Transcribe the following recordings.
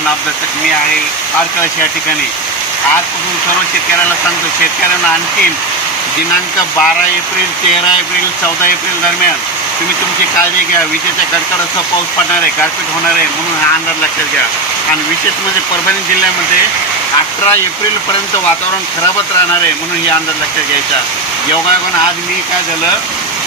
हवामान अभ्यासक मी आहे. आरकळश या ठिकाणी. आजपासून सर्व शेतकऱ्याला सांगतो शेतकऱ्यांना आणखीन दिनांक बारा एप्रिल तेरा एप्रिल चौदा एप्रिल दरम्यान तुम्ही तुमची काळजी घ्या. विजेच्या कडकडाचा पाऊस पडणार आहे गारपीट होणार आहे म्हणून हा अंदाज लक्षात घ्या. आणि विशेष म्हणजे परभणी जिल्ह्यामध्ये अठरा एप्रिलपर्यंत वातावरण खराबच राहणार आहे म्हणून ही अंदाज लक्षात घ्यायचा. योगायोगानं आज मी काय झालं?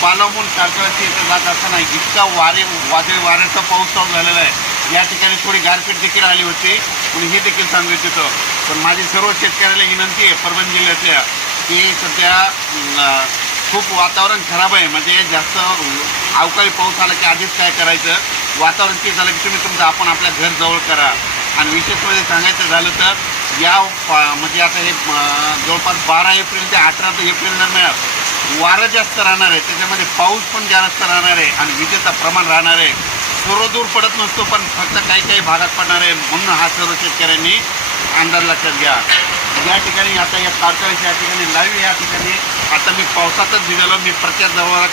पालवून कारकळाची इथं जात असताना इतका वारे वादळी वाऱ्याचा पाऊस चालू झालेला आहे. या ठिकाणी थोडी गारपीट देखील आली होती. म्हणून हे देखील सांगू इच्छितो पण माझी सर्व शेतकऱ्याला विनंती आहे परभणी जिल्ह्यातल्या की सध्या खूप वातावरण खराब आहे. म्हणजे जास्त अवकाळी पाऊस आला की आधीच काय करायचं? वातावरण ते झालं की तुम्ही तुमचं आपण आपल्या घर जवळ करा. आणि विशेष म्हणजे सांगायचं झालं तर या पा- म्हणजे आता हे जवळपास बारा एप्रिल ते अठरा एप्रिल दरम्यान वारं जास्त राहणार आहे. त्याच्यामध्ये पाऊस पण जास्त राहणार आहे आणि विजेचं प्रमाण राहणार आहे. सर्व दूर पडत नसतो पण फक्त काही काही भागात पडणार आहे म्हणून हा सर्व शेतकऱ्यांनी अंदाज लक्षात घ्या. या ठिकाणी आता या कारखान्याच्या या ठिकाणी लाईव्ह या ठिकाणी आता मी पावसातच निघालो. मी प्रचार जवळ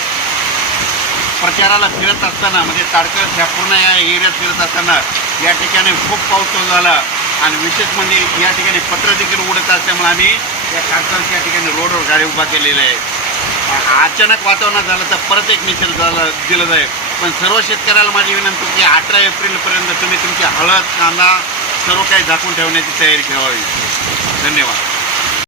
प्रचाराला फिरत असताना म्हणजे ताडकळ ह्या पूर्ण या एरियात फिरत असताना या ठिकाणी खूप पाऊस झाला. आणि विशेष म्हणजे या ठिकाणी पत्र देखील उडत असल्यामुळे आम्ही या कारखान्याच्या ठिकाणी रोडवर गाडी उभा केलेली आहे. अचानक वातावरणात झालं तर परत एक निषेध झाला दिलं जाईल. पण सर्व शेतकऱ्याला माझी विनंती की अठरा एप्रिलपर्यंत तुम्ही तुमची हळद कांदा सर्व काही झाकून ठेवण्याची तयारी ठेवावी. धन्यवाद.